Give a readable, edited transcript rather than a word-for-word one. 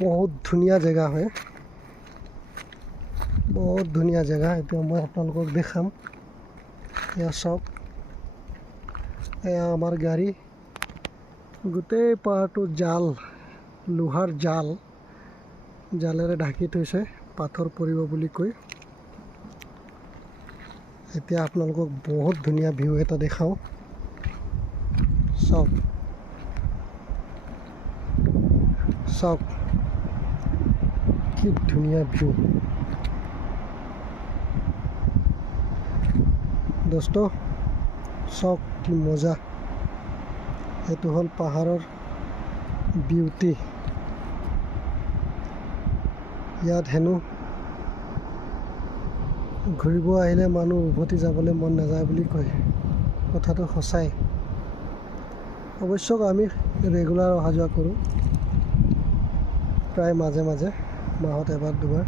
বহুত ধুনীয়া জেগা হয়, বহুত ধুনীয়া জেগা। এতিয়া মই আপোনালোকক দেখাম। এয়া চাওক, এয়া আমাৰ গাড়ী। গোটেই পাহাৰটো জাল, লোহাৰ জালেৰে ঢাকি থৈছে, পাথৰ পৰিব বুলি কৈ। এতিয়া আপোনালোকক বহুত ধুনীয়া ভিউ এটা দেখাওঁ। চাওক চাওক, কি ধুনীয়া ভিউ দোস্ত। চাওক কি মজা। এইটো হ'ল পাহাৰৰ বিউটি। ইয়াত হেনো ঘূৰিব আহিলে মানুহ উভতি যাবলৈ মন নাযায় বুলি কয়। কথাটো সঁচাই। অৱশ্য আমি ৰেগুলাৰ অহা যোৱা কৰোঁ, প্ৰায় মাজে মাজে, মাহত এবাৰ দুবাৰ।